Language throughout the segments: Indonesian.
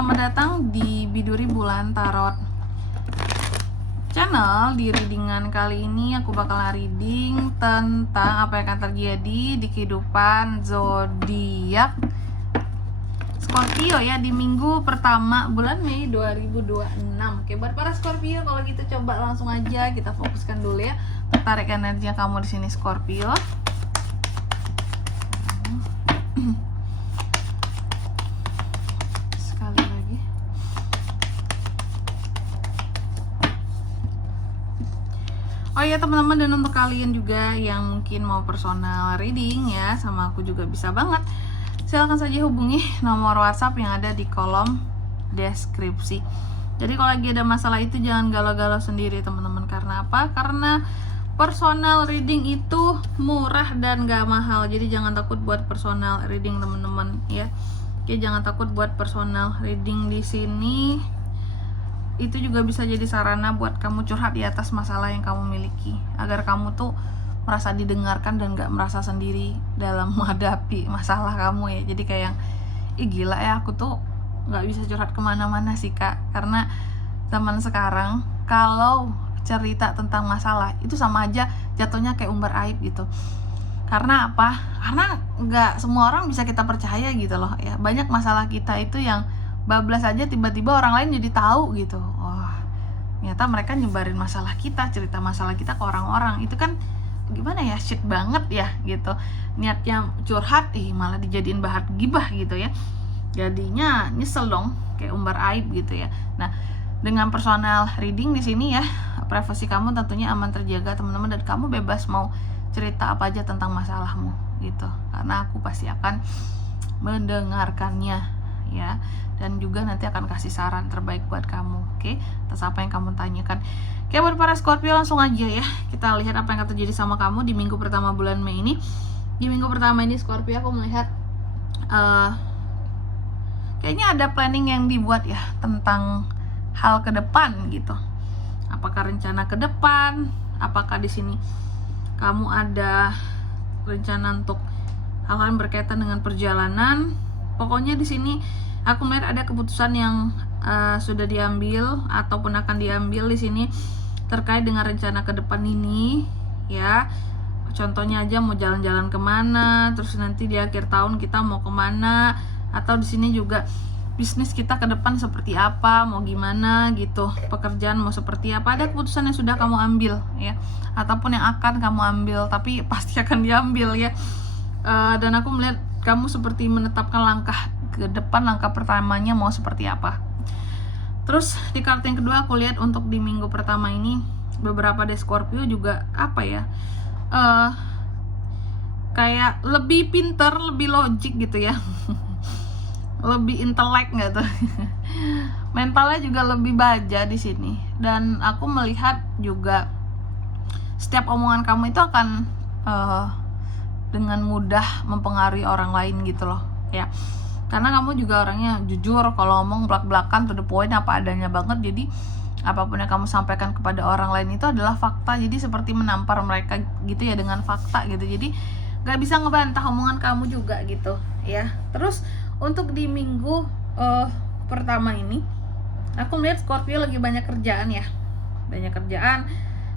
selamat datang di Biduri Bulan Tarot Channel. Di readingan kali ini aku bakal reading tentang apa yang akan terjadi di kehidupan zodiak Scorpio ya di minggu pertama bulan Mei 2026. Oke, buat para Scorpio kalau gitu coba langsung aja kita fokuskan dulu ya. Tertarik energi kamu di sini Scorpio. Sekali lagi. Oh iya teman-teman, dan untuk kalian juga yang mungkin mau personal reading ya sama aku juga bisa banget. Silahkan saja hubungi nomor WhatsApp yang ada di kolom deskripsi. Jadi kalau lagi ada masalah itu jangan galau-galau sendiri teman-teman. Karena apa? Karena personal reading itu murah dan gak mahal. Jadi jangan takut buat personal reading teman-teman ya. Oke, jangan takut buat personal reading di sini. Itu juga bisa jadi sarana buat kamu curhat di atas masalah yang kamu miliki, agar kamu tuh merasa didengarkan dan gak merasa sendiri dalam menghadapi masalah kamu ya. Jadi kayak gila ya, aku tuh gak bisa curhat kemana-mana sih kak. Karena zaman sekarang kalau cerita tentang masalah itu sama aja jatuhnya kayak umbar aib gitu. Karena apa? Karena gak semua orang bisa kita percaya gitu loh ya. Banyak masalah kita itu yang bablas aja tiba-tiba orang lain jadi tahu gitu. Wah, ternyata mereka nyebarin masalah kita, cerita masalah kita ke orang-orang. Itu kan gimana ya, shit banget ya gitu. Niatnya curhat malah dijadiin bahan gibah gitu ya. Jadinya nyesel dong, kayak umbar aib gitu ya. Nah, dengan personal reading di sini ya, privasi kamu tentunya aman terjaga teman-teman, dan kamu bebas mau cerita apa aja tentang masalahmu gitu. Karena aku pasti akan mendengarkannya ya, dan juga nanti akan kasih saran terbaik buat kamu, oke? Atas apa yang kamu tanyakan. Oke, buat para Scorpio langsung aja ya, kita lihat apa yang akan terjadi sama kamu di minggu pertama bulan Mei ini. Di minggu pertama ini Scorpio aku melihat kayaknya ada planning yang dibuat ya tentang hal ke depan gitu. Apakah rencana ke depan? Apakah di sini kamu ada rencana untuk hal-hal yang berkaitan dengan perjalanan? Pokoknya di sini aku melihat ada keputusan yang sudah diambil ataupun akan diambil di sini terkait dengan rencana ke depan ini ya. Contohnya aja mau jalan-jalan kemana, terus nanti di akhir tahun kita mau kemana, atau di sini juga bisnis kita ke depan seperti apa, mau gimana gitu, pekerjaan mau seperti apa. Ada keputusan yang sudah kamu ambil ya, ataupun yang akan kamu ambil, tapi pasti akan diambil ya. Dan aku melihat kamu seperti menetapkan langkah ke depan, langkah pertamanya mau seperti apa. Terus di kartu yang kedua aku lihat untuk di minggu pertama ini beberapa dari Scorpio juga apa ya, kayak lebih pinter, lebih logik gitu ya. Lebih intelek nggak tuh. Mentalnya juga lebih baja di sini. Dan aku melihat juga setiap omongan kamu itu akan dengan mudah mempengaruhi orang lain gitu loh ya. Karena kamu juga orangnya jujur, kalau ngomong belak-belakan to the point, apa adanya banget. Jadi apapun yang kamu sampaikan kepada orang lain itu adalah fakta. Jadi seperti menampar mereka gitu ya dengan fakta gitu. Jadi gak bisa ngebantah omongan kamu juga gitu ya. Terus untuk di minggu pertama ini aku melihat Scorpio lagi banyak kerjaan ya. Banyak kerjaan,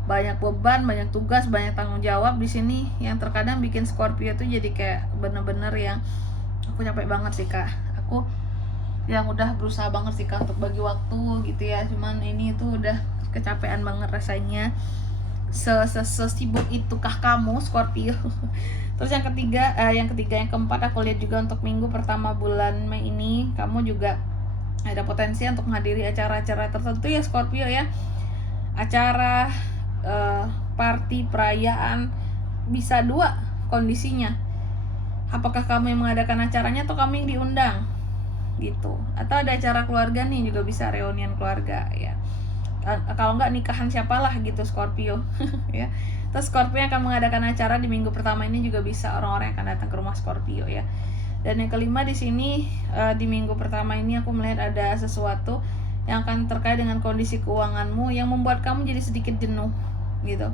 banyak beban, banyak tugas, banyak tanggung jawab di sini yang terkadang bikin Scorpio tuh jadi kayak bener-bener yang aku capek banget sih kak. Aku yang udah berusaha banget sih kak untuk bagi waktu gitu ya, cuman ini tuh udah kecapean banget rasanya. Sesibuk itukah kamu Scorpio? Terus yang keempat aku lihat juga untuk minggu pertama bulan Mei ini kamu juga ada potensi untuk menghadiri acara-acara tertentu ya Scorpio ya. Acara party, perayaan, bisa dua kondisinya. Apakah kamu yang mengadakan acaranya atau kamu yang diundang gitu. Atau ada acara keluarga nih, juga bisa reunian keluarga ya. Kalau enggak nikahan siapalah gitu Scorpio ya. Terus Scorpio yang akan mengadakan acara di minggu pertama ini juga bisa orang-orang yang akan datang ke rumah Scorpio ya. Dan yang kelima di sini di minggu pertama ini aku melihat ada sesuatu yang akan terkait dengan kondisi keuanganmu yang membuat kamu jadi sedikit jenuh gitu.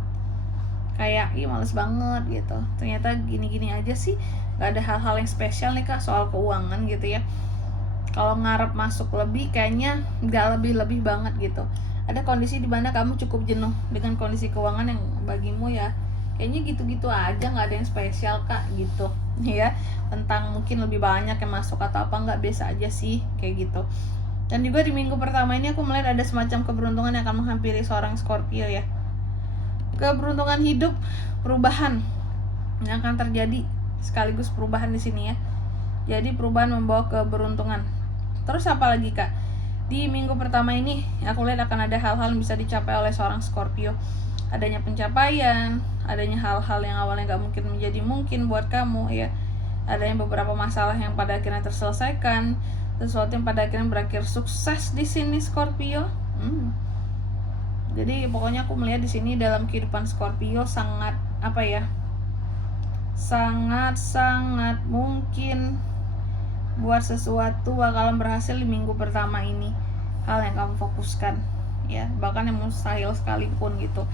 Kayak males banget gitu. Ternyata gini-gini aja sih, gak ada hal-hal yang spesial nih kak soal keuangan gitu ya. Kalau ngarep masuk lebih kayaknya nggak lebih-lebih banget gitu. Ada kondisi di mana kamu cukup jenuh dengan kondisi keuangan yang bagimu ya kayaknya gitu-gitu aja, nggak ada yang spesial kak gitu ya. Tentang mungkin lebih banyak yang masuk atau apa, nggak, biasa aja sih kayak gitu. Dan juga di minggu pertama ini aku melihat ada semacam keberuntungan yang akan menghampiri seorang Scorpio ya. Keberuntungan hidup, perubahan yang akan terjadi, sekaligus perubahan di sini ya. Jadi perubahan membawa keberuntungan. Terus apa lagi kak? Di minggu pertama ini aku lihat akan ada hal-hal yang bisa dicapai oleh seorang Scorpio. Adanya pencapaian, adanya hal-hal yang awalnya gak mungkin menjadi mungkin buat kamu ya. Adanya beberapa masalah yang pada akhirnya terselesaikan, sesuatu yang pada akhirnya berakhir sukses di sini Scorpio. Jadi pokoknya aku melihat di sini dalam kehidupan Scorpio sangat apa ya? Sangat mungkin buat sesuatu bakalan berhasil di minggu pertama ini. Hal yang kamu fokuskan ya, bahkan yang mustahil sekalipun gitu.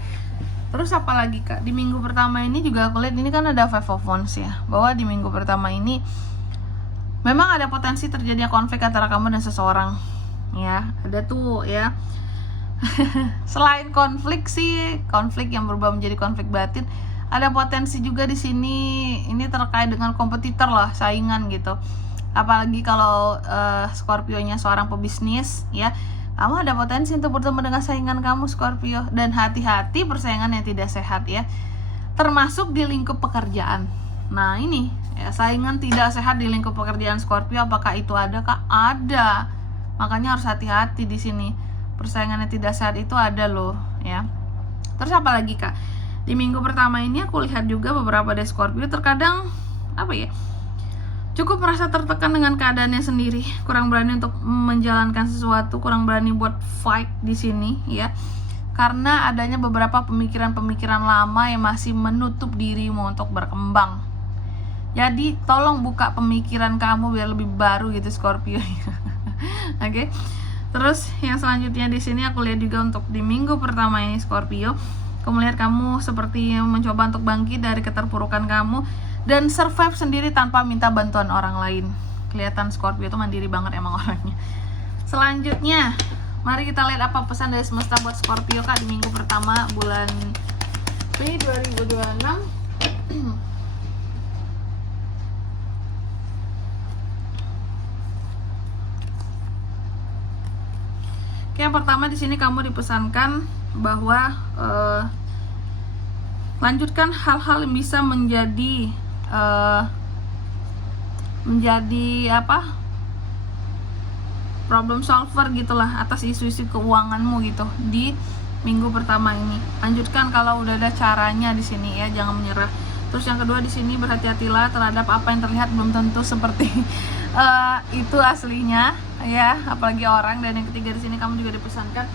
Terus apa lagi kak? Di minggu pertama ini juga aku lihat ini kan ada Five of Wands ya, bahwa di minggu pertama ini memang ada potensi terjadinya konflik antara kamu dan seseorang ya. Ada tuh ya. Selain konflik sih, konflik yang berubah menjadi konflik batin, ada potensi juga di sini ini terkait dengan kompetitor lah, saingan gitu. Apalagi kalau Scorpio-nya seorang pebisnis ya, kamu ada potensi untuk bertemu dengan saingan kamu Scorpio. Dan hati-hati persaingan yang tidak sehat ya, termasuk di lingkup pekerjaan. Nah ini ya, saingan tidak sehat di lingkup pekerjaan Scorpio, apakah itu ada kak? Ada, makanya harus hati-hati di sini. Persaingan yang tidak sehat itu ada loh ya. Terus apa lagi kak? Di minggu pertama ini aku lihat juga beberapa dari Scorpio terkadang apa ya, cukup merasa tertekan dengan keadaannya sendiri, kurang berani untuk menjalankan sesuatu, kurang berani buat fight di sini ya, karena adanya beberapa pemikiran-pemikiran lama yang masih menutup dirimu untuk berkembang. Jadi tolong buka pemikiran kamu biar lebih baru gitu Scorpio. Oke. Terus yang selanjutnya di sini aku lihat juga untuk di minggu pertama ini Scorpio, aku melihat kamu seperti mencoba untuk bangkit dari keterpurukan kamu dan survive sendiri tanpa minta bantuan orang lain. Kelihatan Scorpio itu mandiri banget emang orangnya. Selanjutnya, mari kita lihat apa pesan dari semesta buat Scorpio kak di minggu pertama bulan Mei 2026. Oke, yang pertama di sini kamu dipesankan bahwa lanjutkan hal-hal yang bisa menjadi problem solver gitulah atas isu-isu keuanganmu gitu di minggu pertama ini. Lanjutkan kalau udah ada caranya di sini ya, jangan menyerah. Terus yang kedua di sini berhati-hatilah terhadap apa yang terlihat belum tentu seperti itu aslinya ya, apalagi orang. Dan yang ketiga di sini kamu juga dipesankan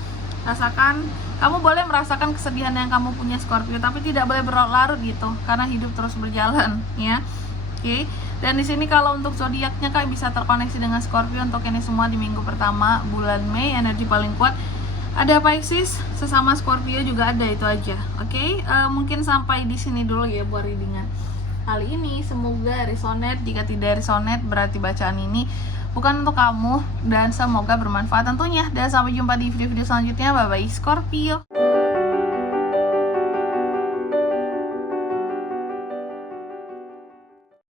rasakan, kamu boleh merasakan kesedihan yang kamu punya Scorpio, tapi tidak boleh berlarut gitu karena hidup terus berjalan ya. Oke. Dan di sini kalau untuk zodiaknya kak bisa terkoneksi dengan Scorpio untuk ini semua di minggu pertama bulan Mei. Energi paling kuat ada Pisces, sesama Scorpio juga ada, itu aja. Oke. Mungkin sampai di sini dulu ya buat readingan kali ini. Semoga resonate. Jika tidak resonate berarti bacaan ini bukan untuk kamu, dan semoga bermanfaat tentunya. Dan sampai jumpa di video-video selanjutnya. Bye bye Scorpio.